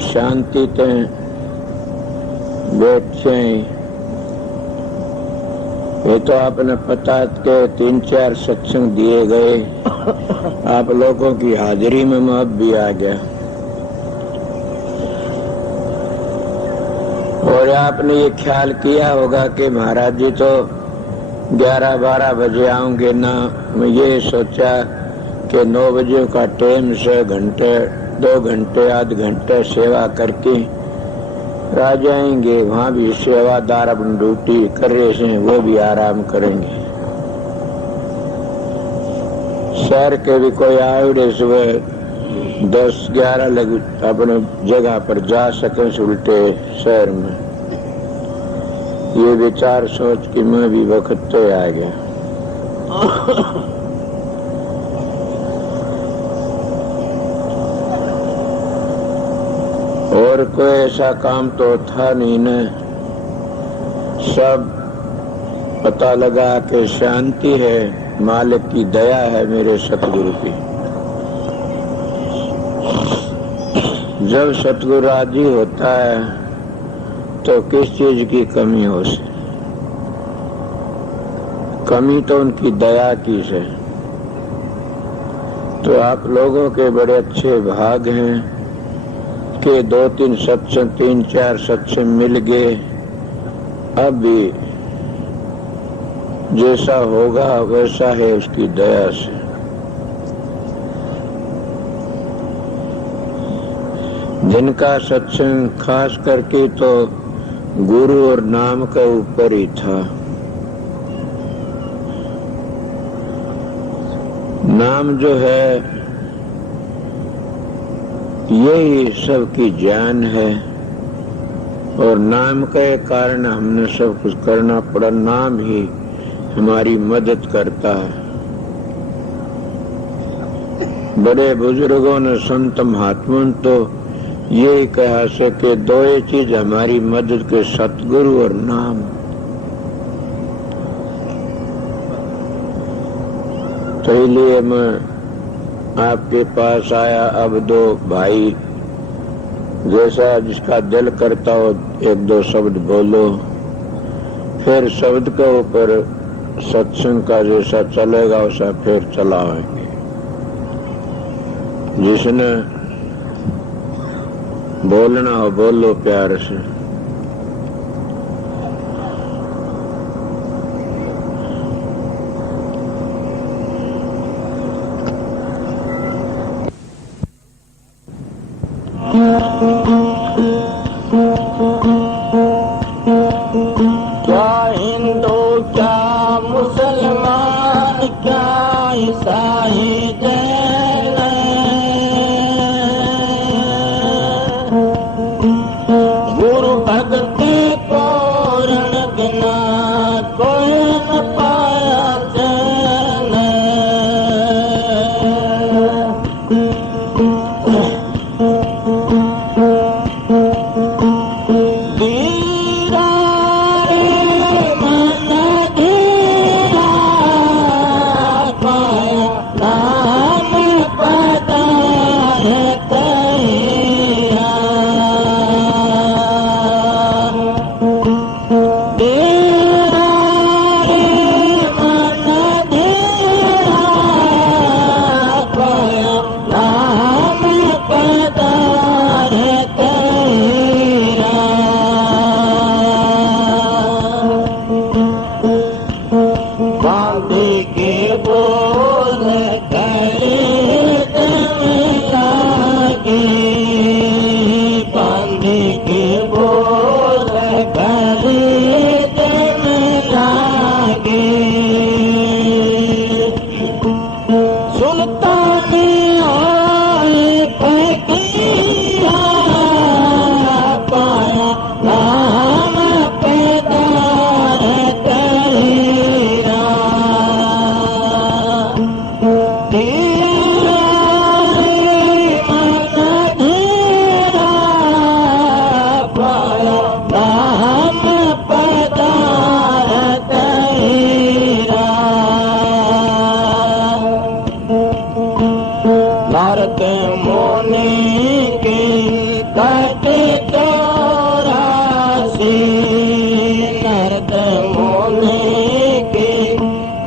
और शांति ते बैठे। ये तो आपने पता के 3-4 सत्संग दिए गए, आप लोगों की हाजिरी में मैं अब भी आ गया। और आपने ये ख्याल किया होगा कि महाराज जी तो 11-12 बजे आऊंगे ना। मैं ये सोचा कि 9 बजे का टाइम से 2 घंटे आध घंटे सेवा करके आ जाएंगे। वहाँ भी सेवादार अपनी ड्यूटी कर रहे हैं, वो भी आराम करेंगे। शहर के भी कोई आए सुबह 10-11 लग अपने जगह पर जा सके उल्टे शहर में। ये विचार सोच कि मैं भी वक्त तो आ गया। और कोई ऐसा काम तो था नहीं न। सब पता लगा कि शांति है, मालिक की दया है मेरे सतगुरु की। जब सतगुरु राजी होता है तो किस चीज की कमी हो से? कमी तो उनकी दया की है। तो आप लोगों के बड़े अच्छे भाग हैं कि 2-3 सत्संग 3-4 सत्संग मिल गए। अब भी जैसा होगा वैसा है उसकी दया से। जिनका सत्संग खास करके तो गुरु और नाम के ऊपर ही था। नाम जो है यही सबकी जान है और नाम के कारण हमने सब कुछ करना पड़ा। नाम ही हमारी मदद करता है। बड़े बुजुर्गों ने संत महात्माओं ने तो यही कहा से कि 2 ही चीज हमारी मदद के, सतगुरु और नाम। तो इसलिए मैं आपके पास आया। अब 2 भाई जैसा जिसका दिल करता हो 1-2 शब्द बोलो, फिर शब्द के ऊपर सत्संग का जैसा चलेगा वैसा फिर चलाएंगे। जिसने बोलना हो बोलो प्यार से। क्या हिंदू क्या मुसलमान क्या ईसाई जैन, गुरु भक्ति पूर्ण बिना कोई न पाया चैन।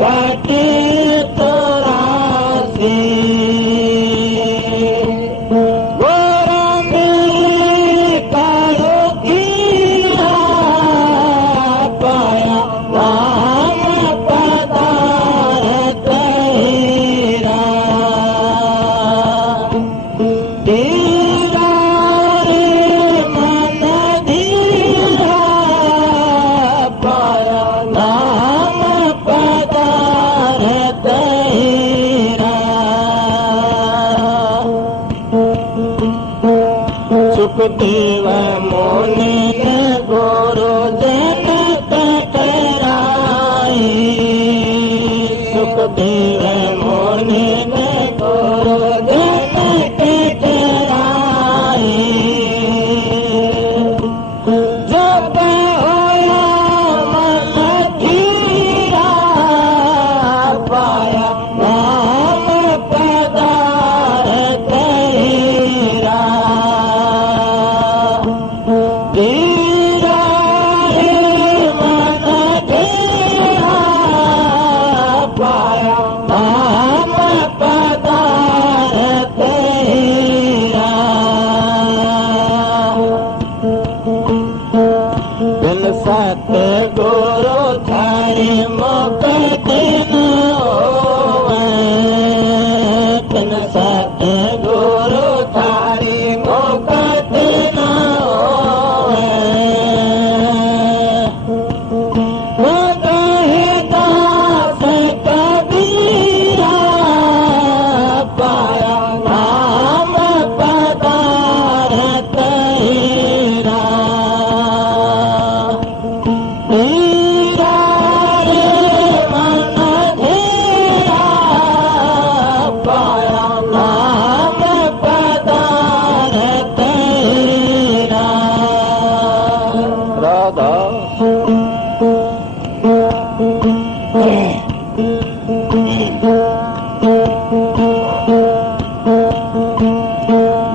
काटे तोरासी गोरा मेरे कालो कीरा पाया राम पदार तेरा धीरा रे मन धीरा पाया राम पदार तेरा सुखदेव मुनि ने गुरु जन कटराई सुखदेव मुनि ने गुरु जन कटराई जब होया मन धीरा पाया राम पदार तेरा धीरा रे मन धीरा पाया राम पदार तेरा दिल सत गुरु थारे मुक्त न होवे दिल सत गुरु थारे मुक्त न होवे कहे दास कबीरा पाया राम पदार तेरा धीरा रे मन धीरा पाया राम पदार तेरा राधा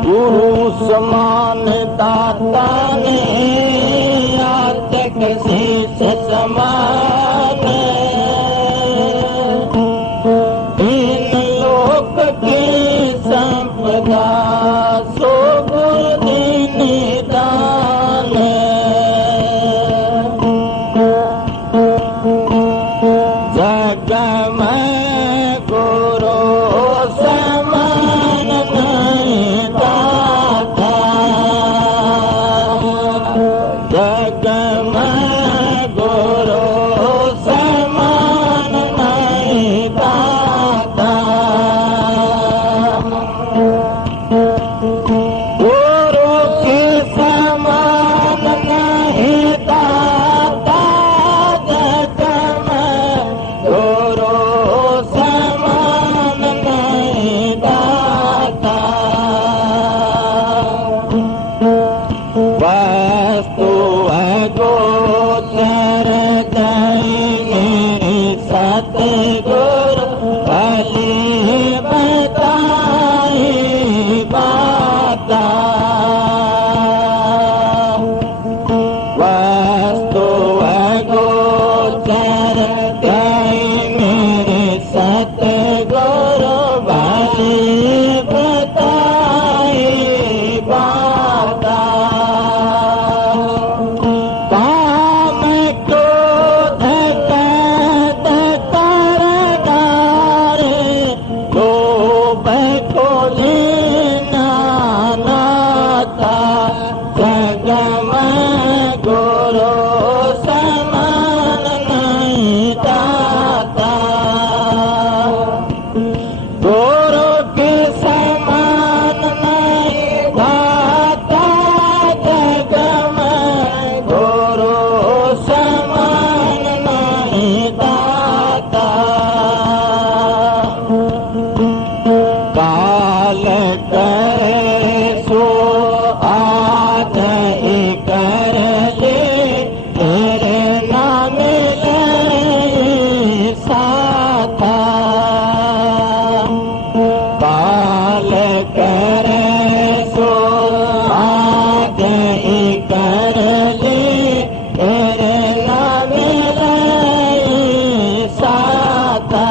गुरु समान दाता ने आतक शीश समान इन लोक की संपदा सो गुरु निदान जग में गुरु दाता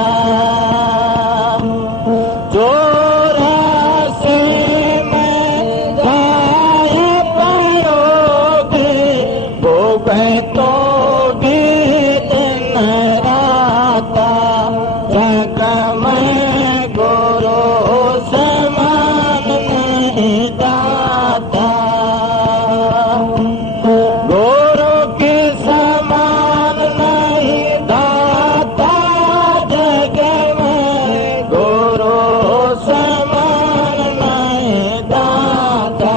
चौरासी में गाय पड़ोगे भोगे तो गीत नराता जग में गुरु समान नहीं दाता गुरु के समान नहीं दाता जग में गुरु समान नहीं दाता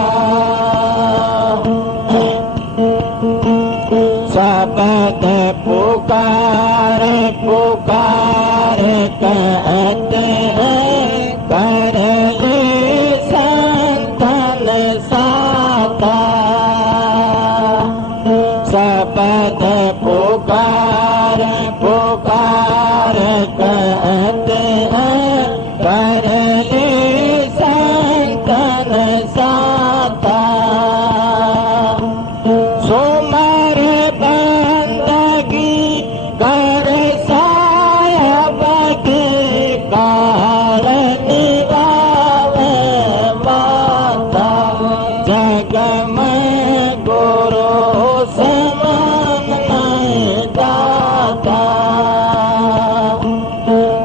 शब्द पुकार पुकार कहते हैं कर ले संतन साता शब्द पुकार पुकार कहते हैं कर ले संतन साता सुमर बंदगी कर साहब के कारण निभावे माता जग में गुरु समान नहीं दाता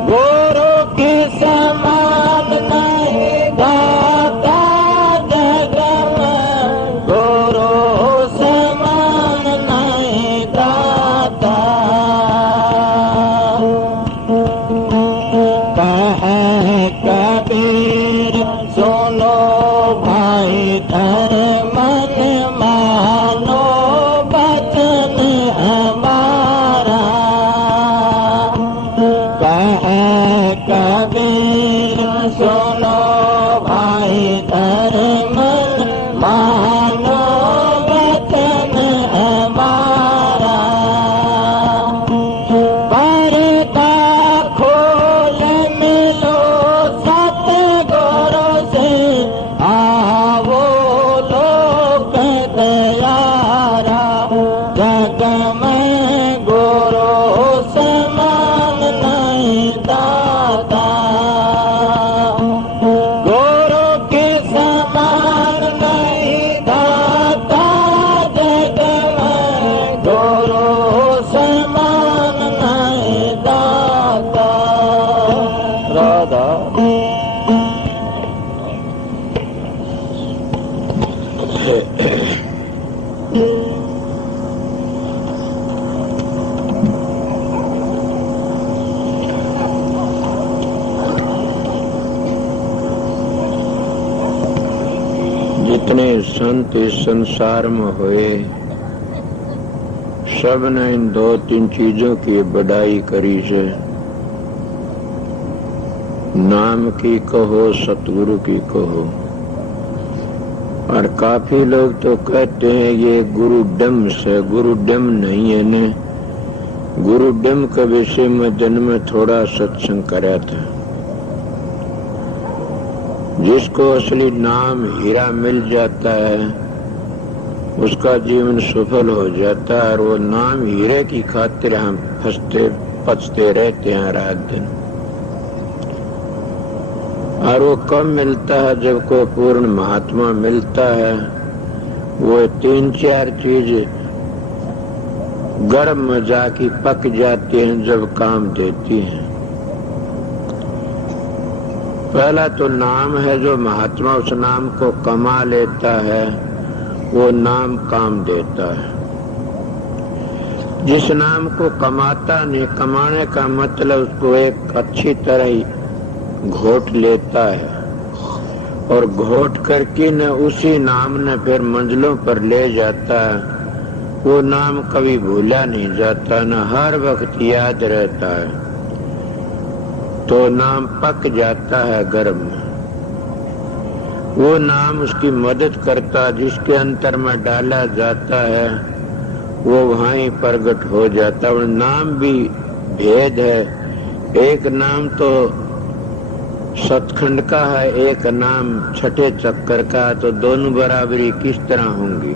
गुरु के समान नहीं दाता जग में गुरु समान नहीं दाता कहे कबीर सुनो भाई धर्म मानो वचन हमारा कहे कबीर सुनो भाई धर्म मानो वचन हमारा पर्दा खोल मिलो सतगुरु से आओ लोक दयारा जग में गुरु समान नहीं दाता गुरु के समान नहीं दाता जग में गुरु समान नहीं दाता राधा जितने संत इस संसार में हुए सब ने इन दो तीन चीजों की बड़ाई करी से नाम की कहो सतगुरु की कहो और काफी लोग तो कहते हैं ये गुरुडम से गुरुडम नहीं है ने गुरुडम के विषय में जन्म में थोड़ा सत्संग कराया था जिसको असली नाम हीरा मिल जाता है उसका जीवन सफल हो जाता है और वो नाम हीरे की खातिर हम फंसते पचते रहते हैं रात दिन और वो कब मिलता है जब कोई पूर्ण महात्मा मिलता है वो तीन चार चीज गर्म में जाके पक जाती हैं जब काम देती हैं पहला तो नाम है जो महात्मा उस नाम को कमा लेता है वो नाम काम देता है जिस नाम को कमाता नहीं कमाने का मतलब उसको एक अच्छी तरह ही घोट लेता है और घोट करके न उसी नाम ने फिर मंजिलों पर ले जाता है वो नाम कभी भूला नहीं जाता न हर वक्त याद रहता है तो नाम पक जाता है गर्भ में वो नाम उसकी मदद करता जिसके अंतर में डाला जाता है वो वहीं प्रकट हो जाता है। नाम भी भेद है एक नाम तो सतखंड का है एक नाम छठे चक्कर का तो दोनों बराबरी किस तरह होंगी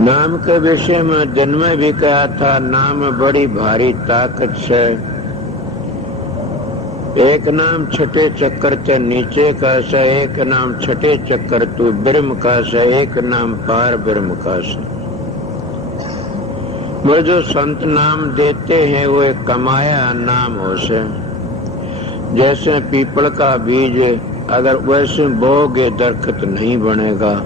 नाम के विषय में दिन में भी कहा था, नाम बड़ी भारी ताकत से। एक नाम छठे चक्कर से नीचे का से, एक नाम छठे चक्कर तू ब्रह्म का से, एक नाम पार ब्रह्म का से। वो जो संत नाम देते हैं वो एक कमाया नाम हो से। जैसे पीपल का बीज अगर वैसे बोगे दरख्त नहीं बनेगा,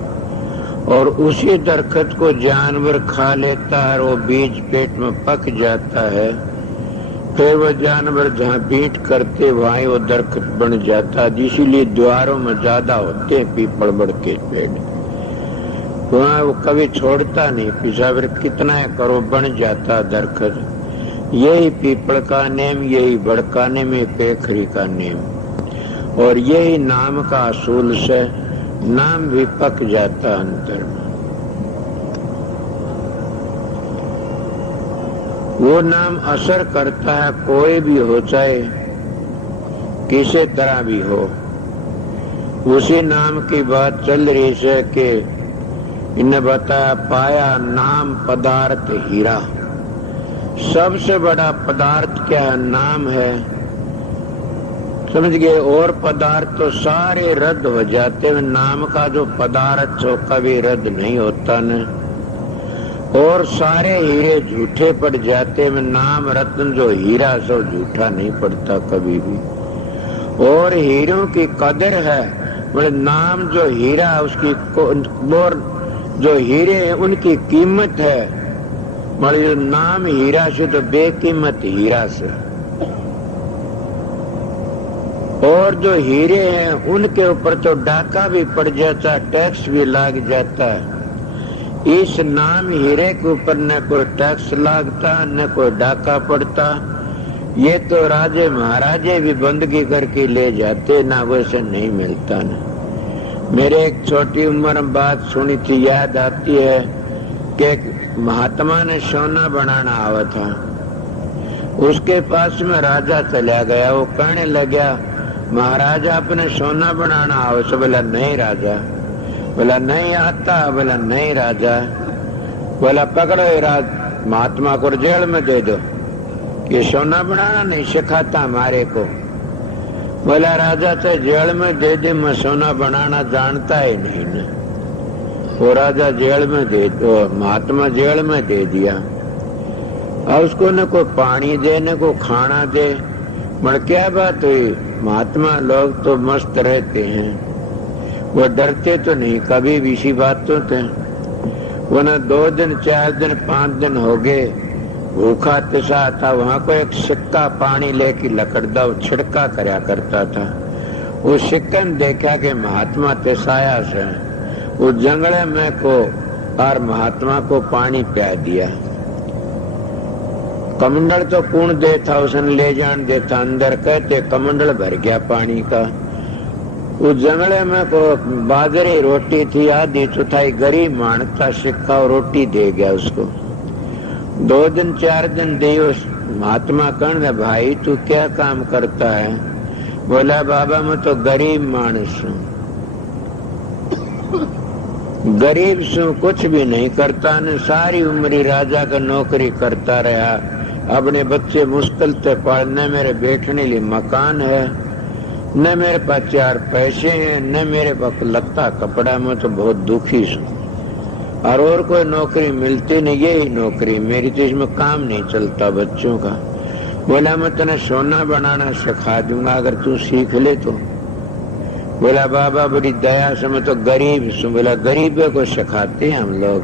और उसी दरख्त को जानवर खा लेता है, वो बीज पेट में पक जाता है, फिर वो जानवर जहाँ पीट करते वहीं वो दरख्त बन जाता है। इसीलिए द्वारों में ज्यादा होते हैं पीपल बड़ के पेड़, वहाँ वो कभी छोड़ता नहीं, पिछावर कितना करो बन जाता दरख्त। यही पीपल का नेम, यही बड़ का नेम, यही पेखरी का नेम, और यही नाम का असूल से नाम भी पक जाता अंतर में। वो नाम असर करता है, कोई भी हो चाहे किसी तरह भी हो। उसी नाम की बात चल रही है कि इन्हें बताया, पाया नाम पदार्थ हीरा। सबसे बड़ा पदार्थ क्या है? नाम है, समझ गए। और पदार्थ तो सारे रद्द हो जाते हैं, नाम का जो पदार्थ हो कभी रद्द नहीं होता न। और सारे हीरे झूठे पड़ जाते हैं, नाम रत्न जो हीरा सो झूठा नहीं पड़ता कभी भी। और हीरों की कदर है, बोले नाम जो हीरा उसकी और जो हीरे हैं उनकी कीमत है। बोले नाम हीरा से तो बेकीमत हीरा से। और जो हीरे हैं उनके ऊपर तो डाका भी पड़ जाता, टैक्स भी लग जाता है। इस नाम हीरे के ऊपर न कोई टैक्स लगता न कोई डाका पड़ता। ये तो राजे महाराजे भी बंदगी करके ले जाते, ना वैसे नहीं मिलता न। मेरे एक छोटी उम्र में बात सुनी थी, याद आती है कि महात्मा ने सोना बनाना आवा था, उसके पास में राजा चला गया। वो कहने लगा, महाराजा अपने सोना बनाना आओ। सो बोला नहीं राजा। बोला नहीं आता। बोला नहीं राजा। बोला पकड़ो राज महात्मा को जेल में दे दो, ये सोना बनाना नहीं सिखाता हमारे को। बोला राजा से जेल में दे दे, मैं सोना बनाना जानता ही नहीं न। वो राजा जेल में दे दो, महात्मा जेल में दे दिया। और उसको न को पानी दे न को खाना दे। मगर क्या बात हुई, महात्मा लोग तो मस्त रहते हैं, वो डरते तो नहीं कभी भी इसी बातों से। वो न 2 दिन 4 दिन 5 दिन हो गए भूखा तिसा था, वहां को एक सिक्का पानी लेके लकड़दा छिड़का करया करता था। वो सिक्के में देखा कि महात्मा तिसाया से, वो जंगले में को और महात्मा को पानी पिया दिया। कमंडल तो पूर्ण दे था, उसने ले जान देता अंदर, कहते कमंडल भर गया पानी का। उस जंगले में को बाजरे रोटी थी, आधी चौथाई गरीब मानता सिक्का और रोटी दे गया उसको। 2 दिन 4 दिन दे। उस महात्मा कहने, भाई तू क्या काम करता है? बोला बाबा मैं तो गरीब मानस हूँ, गरीब से कुछ भी नहीं करता न। सारी उम्र राजा का नौकरी करता रहा, अपने बच्चे मुश्किल से पालने, मेरे बैठने लिए मकान है न, मेरे पास 4 पैसे हैं न, मेरे पास लत्ता कपड़ा। मैं तो बहुत दुखी हूँ और कोई नौकरी मिलती नहीं, यही नौकरी मेरी, तो इसमें काम नहीं चलता बच्चों का। बोला मैं तेने सोना बनाना सिखा दूंगा अगर तू सीख ले तो। बोला बाबा बड़ी दया से, मैं तो गरीब हूँ। बोला गरीब को सिखाते हैं हम लोग,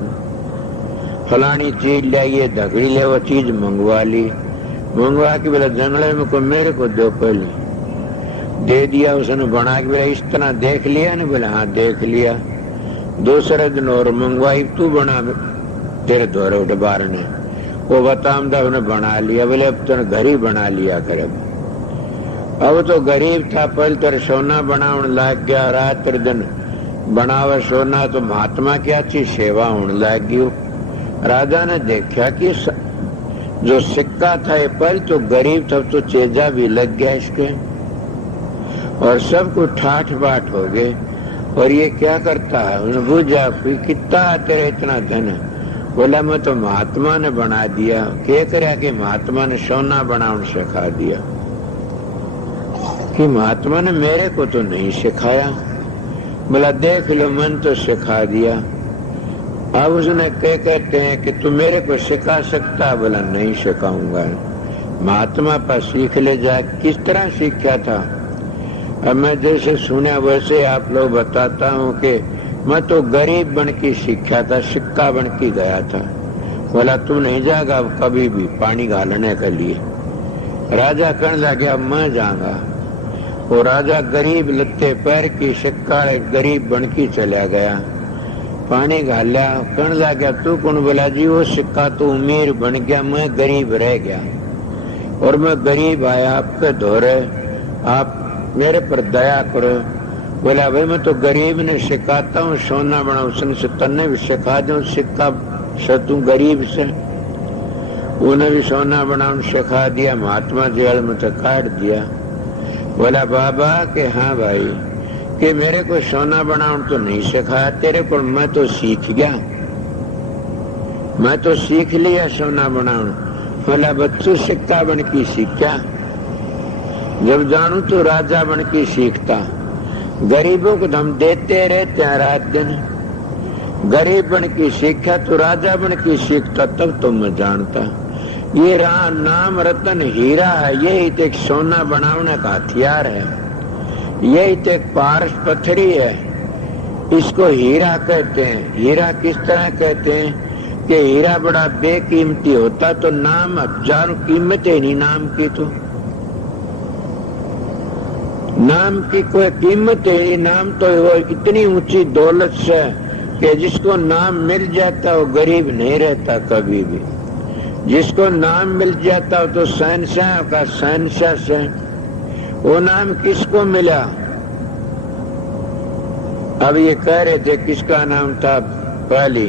फलानी चीज लाइए, धकड़ी ले, वो चीज मंगवा ली। मंगवा के बोला जंगले में को मेरे को दो, पहले दे दिया उसने बना के। बोला इस तरह देख लिया ना? बोला हाँ देख लिया। दूसरे दिन और मंगवाई, तू बना तेरे द्वारा उठे बार ने, वो बताम था उन्हें बना लिया। बोले अब तुमने घर ही बना लिया कर। अब तो गरीब था, पहले तेरे सोना बनाने लग गया, रात दिन बनावा सोना, तो महात्मा क्या चीज सेवा होने लग गई। राजा ने देखा कि जो सिक्का था ये पहले तो गरीब था, तो चेजा भी लग गया इसके, और सब कुछ ठाठ बाट हो गए। और ये क्या करता है? उन्हें बुझा कितना तेरे इतना धन, बोला मैं तो महात्मा ने बना दिया। क्या करा कि महात्मा ने सोना बनाना सिखा दिया, कि महात्मा ने मेरे को तो नहीं सिखाया। बोला देख लो मन तो सिखा दिया। अब उसने क्या कहते हैं कि तू मेरे को सिखा सकता? बोला नहीं सिखाऊंगा। महात्मा पर सीख ले जा। किस तरह सीखा था? अब मैं जैसे सुना वैसे आप लोग बताता हूँ कि मैं तो गरीब बन के सीखा था, सिक्का बन के गया था। बोला तू नहीं जाएगा कभी भी पानी घालने के लिए। राजा कहने लगे अब मैं जाऊंगा। वो राजा गरीब लत्ते पैर की सिक्का गरीब बन के चला गया, पानी घाला। कहने लगा तू कौन? बोला जी वो सिक्का तो अमीर बन गया, मैं गरीब रह गया और मैं गरीब आया आपके धोरे, आप मेरे पर दया करो। बोला भाई मैं तो गरीब ने सिखाता हूँ सोना बना, उसने तन्ने भी सिखा दो सिक्का से, तू गरीब से। उन्हें भी सोना बनाना सिखा दिया। महात्मा जेल में तो काट दिया। बोला बाबा के हाँ भाई कि मेरे को सोना बनाना तो नहीं सिखाया तेरे को, मैं तो सीख गया, मैं तो सीख लिया सोना बनाना। बोला बच्चों सिक्का बन की सीखा, जब जानू तो राजा बन की सीखता। गरीबों को हम देते रहते हैं रात दिन। गरीब बन की सीखा तो राजा बन की सीखता, तब तो मैं जानता। ये नाम रतन हीरा है, यही तो एक सोना बनाने का हथियार है, यही तो एक पारस पत्थरी है, इसको हीरा कहते हैं। हीरा किस तरह कहते हैं कि हीरा बड़ा बेकीमती होता तो नाम हजारों कीमत है नहीं नाम की, तो नाम की कोई कीमत है। नाम तो वो इतनी ऊंची दौलत से कि जिसको नाम मिल जाता वो गरीब नहीं रहता कभी भी। जिसको नाम मिल जाता हो तो शहंशाह का शहंशाह से। वो नाम किसको मिला? अब ये कह रहे थे किसका नाम था पहली,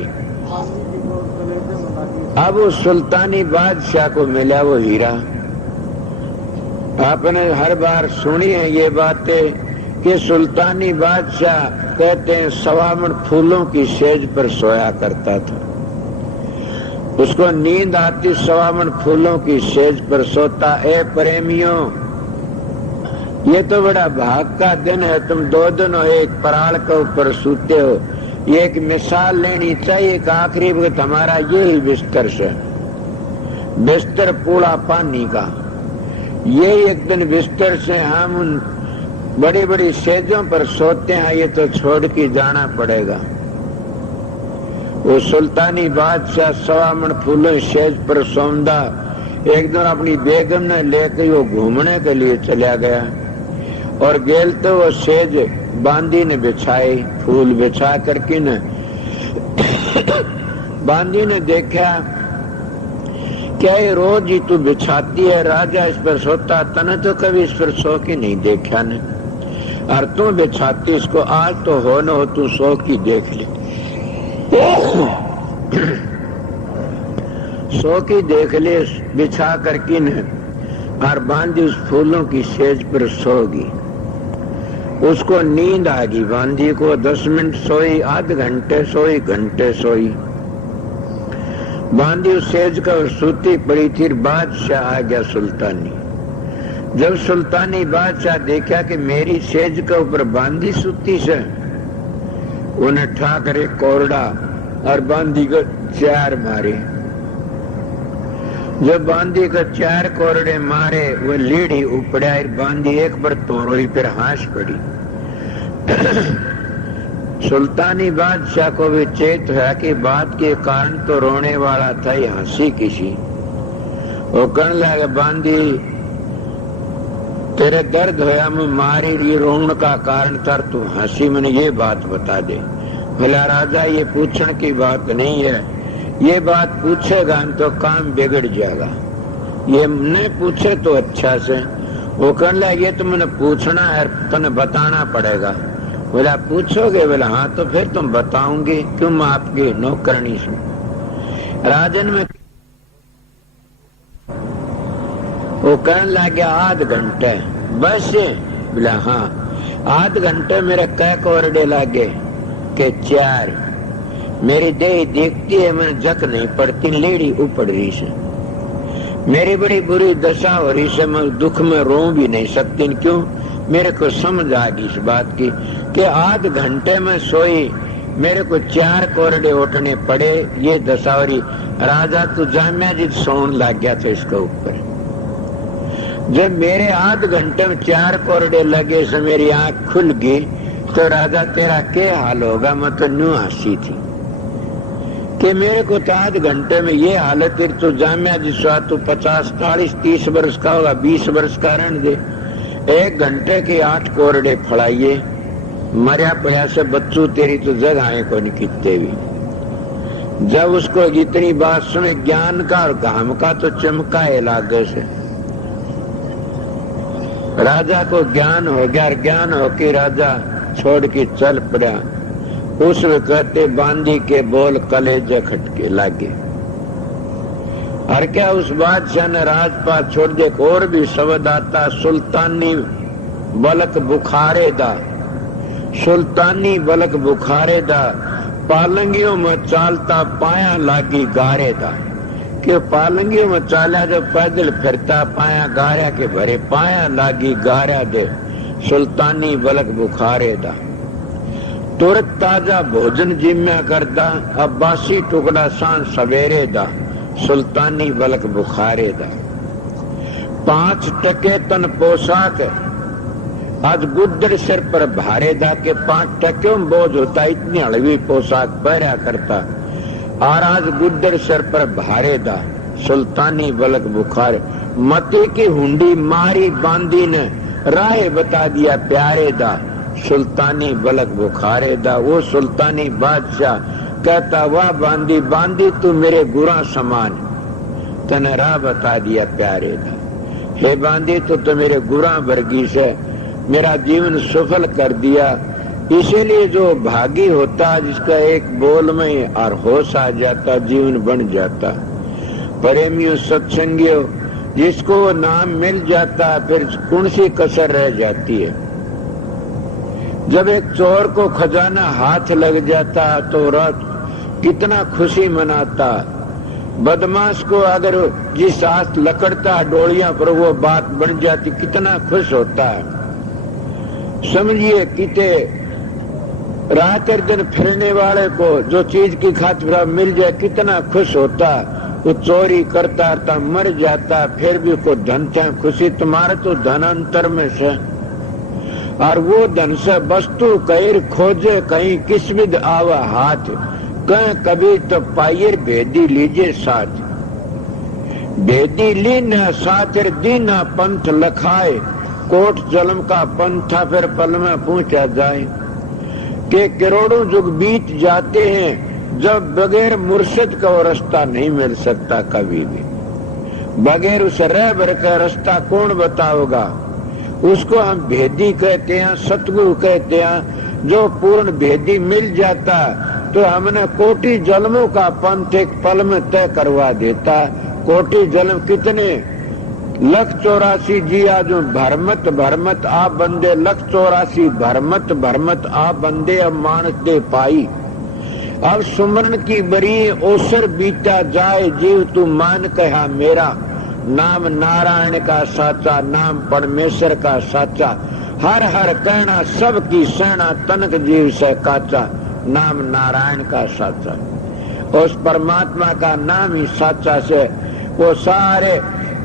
अब वो सुल्तानी बादशाह को मिला वो हीरा। आपने हर बार सुनी है ये बातें कि सुल्तानी बादशाह कहते हैं 1.25 मन फूलों की सेज पर सोया करता था। उसको नींद आती 1.25 मन फूलों की सेज पर सोता। ए प्रेमियों, ये तो बड़ा भाग का दिन है, तुम 2 दिन हो एक पराल के ऊपर सूते हो। ये एक मिसाल लेनी चाहिए कि आखिरी वक्त हमारा यही बिस्तर से, बिस्तर पूरा पानी का, ये एक दिन बिस्तर से हम उन बड़ी बड़ी सेजों पर सोते हैं, ये तो छोड़ के जाना पड़ेगा। वो सुल्तानी बादशाह 1.25 मन फूलों सेज पर सौंदा। एक दिन अपनी बेगम ने लेकर वो घूमने के लिए चला गया और गेल तो वो सेज बांदी ने बिछाई, फूल बिछा करके न बांदी ने देखा क्या ये रोज ही तू बिछाती है, राजा इस पर सोता, तने तो कभी इस पर सो के नहीं देखा ने, और तू बिछाती इसको, आज तो हो न हो तू सो की देख ले। सो की देख ले बिछा करके न, और बांदी उस फूलों की सेज पर सोगी। उसको नींद आ गई। बांदी को 10 मिनट सोई, आध घंटे सोई, घंटे सोई। बांदी उस सेज का सूती पड़ी थी। बादशाह आ गया सुल्तानी। जब सुल्तानी बादशाह देखा कि मेरी सेज के ऊपर बांदी सूती से, उन्हें ठाकर एक कोरडा और बांदी को 4 मारे। जब बांदी को 4 कोरडे मारे, वो लीढ़ी उपड़ा, बांदी एक बार तोड़ी, फिर हाश पड़ी। सुल्तानी बादशाह को भी चेत है कि बात के कारण तो रोने वाला था, ये हंसी किसी। वो कहने लगा बांदी तेरे दर्द होया मैं मारी, ये रोने का कारण था, तू हंसी, मैंने ये बात बता दे। बोला राजा ये पूछने की बात नहीं है, ये बात पूछेगा तो काम बिगड़ जाएगा, ये न पूछे तो अच्छा से। वो कहने लगा ये तो मैंने पूछना है, तुम्हें बताना पड़ेगा। बोला पूछोगे? बोला हाँ, तो फिर तुम बताऊंगी, क्यों मैं आपकी नौकरनी हूं। राजन में वो कहने लगा आध घंटे बस। बोला हाँ। आध घंटे मेरे कै कोरडे लागे के 4। मेरी देह देखती है, मैं जक नहीं पड़ती, लेड़ी उपड़ रही से। मेरी बड़ी बुरी दशा हो रही से, मैं दुख में रो भी नहीं सकती। क्यों? मेरे को समझ आ गई इस बात की कि आध घंटे में सोई, मेरे को 4 कोरडे उठने पड़े। ये दशा हो रही। राजा तो जामिया जी सोन लग गया था इसके ऊपर। जब मेरे आध घंटे में 4 कोरडे लगे से मेरी आंख खुल गई, तो राजा तेरा क्या हाल होगा? मैं तो न्यू हंसी थी कि मेरे को तो आध घंटे में ये हालत है। तो जामिया जी स्वाद तो 50, 40, 30 वर्ष का होगा, 20 वर्ष का रहने दे। 1 घंटे के 8 कोरडे फड़ाइए, मरिया पड़ा से बच्चों तेरी तो जगह को नहीं कितने भी। जब उसको इतनी बात सुने, ज्ञान का और घाम का तो चमका है लागे से। राजा को ज्ञान हो गया, ज्ञान होके राजा छोड़ के चल पड़ा। उस कहते बांदी के बोल कलेजे खटके लागे। और क्या उस बादशाह ने राजपाट छोड़ दे? और भी शब्द आता, सुल्तानी बलक बुखारे दा, सुल्तानी बलक बुखारे दा, पालंगियों में चालता पाया लागी गारे दा। कि पालंगियों में चाला जब पैदल फिरता, पाया गारा के भरे, पाया लागी गारा दे, सुल्तानी बलक बुखारे दा। तुरंत ताजा भोजन जिम्या करता, अब बासी टुकड़ा सांझ सवेरे दा, सुल्तानी बलक बुखारे दा। 5 टके तन पोशाक, आज गुद्दर सिर पर भारे दा के 5 टक्यों बोझ होता, इतनी हलवी पोशाक पहरा करता। और आज गुद्दर सिर पर भारे दा, सुल्तानी बलक बुखार। मती की हुंडी मारी बांदी ने, राह बता दिया प्यारे दा, सुल्तानी बलक बुखारे दा। वो सुल्तानी बादशाह कहता, वाह बांदी, बांदी तू मेरे गुरा समान, तने राह बता दिया प्यारे दा। हे बांदी तो मेरे गुरा वर्गी से मेरा जीवन सफल कर दिया। इसीलिए जो भागी होता, जिसका एक बोल में और होश आ जाता, जीवन बन जाता। प्रेमियों सत्संगियों, जिसको वो नाम मिल जाता, फिर कौन सी कसर रह जाती है? जब एक चोर को खजाना हाथ लग जाता तो रात कितना खुशी मनाता। बदमाश को अगर जिस आस लकड़ता डोलियां पर वो बात बन जाती, कितना खुश होता है। समझिए किते रात दिन फिरने वाले को जो चीज की खातिर मिल जाए, कितना खुश होता। वो चोरी करता था, मर जाता, फिर भी को धन था खुशी। तुम्हारे तो धन अंतर में से, और वो धन से वस्तु कहीं खोजे, कहीं किस्मत आवा हाथ, कहीं कभी तो पायर भेदी लीजिए साथ। भेदी लीन सातिर दीना पंथ लखाए, कोट जलम का पंथा फिर पल में पहुंचा जाए। के करोड़ों युग बीत जाते हैं, जब बगैर मुर्शिद का वो रास्ता नहीं मिल सकता कभी भी। बगैर उस रहबर का रास्ता कौन बताओगा? उसको हम भेदी कहते हैं, सतगुरु कहते हैं। जो पूर्ण भेदी मिल जाता तो हमने कोटि जन्मों का पंथ एक पल में तय करवा देता। कोटि जन्म कितने 184 जिया जो भरमत भरमत आ बंदे, 184 भरमत भरमत आ बंदे, अब मानस दे पाई। अब सुमरन की बरी ओसर बीता जाए, जीव तू मान कहा मेरा। नाम नारायण का साचा, नाम परमेश्वर का साचा। हर हर कहना सबकी सेना, तनक जीव से काचा। नाम नारायण का साचा, उस परमात्मा का नाम ही साचा से वो सारे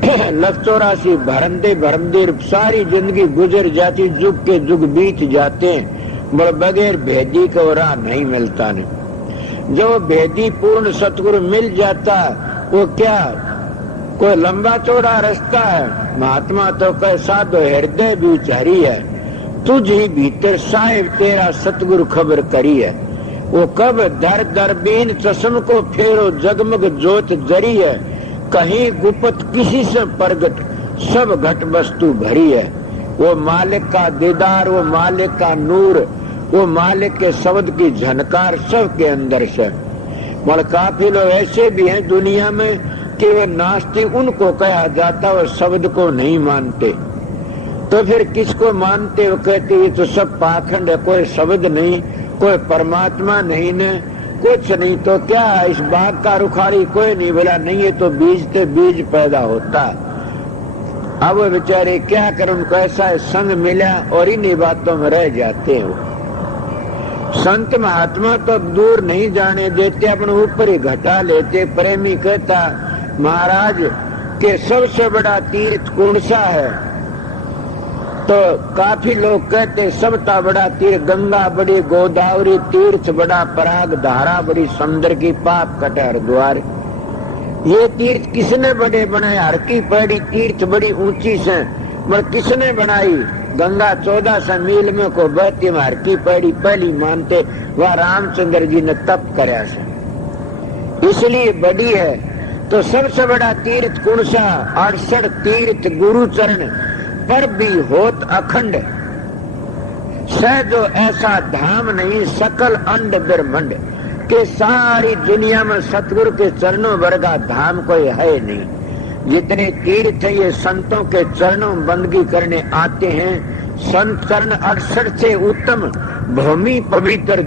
184 भरमदे भरमदे सारी जिंदगी गुजर जाती, जुग के जुग बीत जाते हैं। बगैर भेदी को राह नहीं मिलता ने। जो भेदी पूर्ण सतगुरु मिल जाता, वो क्या कोई लंबा चौड़ा रास्ता है? महात्मा तो कह साधो हृदय बिचारी है, तुझ ही भीतर साहिब तेरा सतगुरु खबर करी है। वो कब दर दरबीन चश्म को फेरो, जगमग जोत जरी है। कहीं गुप्त किसी से प्रगट, सब घट वस्तु भरी है। वो मालिक का दीदार, वो मालिक का नूर, वो मालिक के शब्द की झनकार सबके अंदर से। मगर काफी लोग ऐसे भी हैं दुनिया में कि वे नास्ती, उनको कहा जाता, वो शब्द को नहीं मानते। तो फिर किसको मानते? वो कहते ये तो सब पाखंड है, कोई शब्द नहीं, कोई परमात्मा नहीं ने। कुछ नहीं तो क्या, इस बाग का रुखाड़ी कोई नहीं बोला, नहीं ये तो बीज ते बीज पैदा होता। अब वो बेचारे क्या करें, उनको ऐसा संग मिला और इन्हीं बातों में रह जाते हो। संत महात्मा तो दूर नहीं जाने देते, अपने ऊपर ही घटा लेते। प्रेमी कहता महाराज के सबसे बड़ा तीर्थ कौन सा है, तो काफी लोग कहते सबसे बड़ा तीर्थ गंगा बड़ी, गोदावरी तीर्थ बड़ा, पराग धारा बड़ी, समुद्र की पाप कटे हरिद्वार। ये तीर्थ किसने बड़े बनाए? हर की पौड़ी तीर्थ बड़ी ऊंची से, मगर किसने बनाई? गंगा 1400 मील में को बहती, हर की पौड़ी पहली मानते वह रामचंद्र जी ने तप कराया से, इसलिए बड़ी है। तो सबसे बड़ा तीर्थ कौन सा? 68 तीर्थ गुरु चरण पर भी होत अखंड, सहजो ऐसा धाम नहीं सकल अंड ब्रह्मंड, के सारी दुनिया में सतगुरु के चरणों वर्गा धाम कोई है नहीं। जितने तीर्थ है ये संतों के चरणों में बंदगी करने आते हैं। संत चरण 68 से उत्तम भूमि पवित्र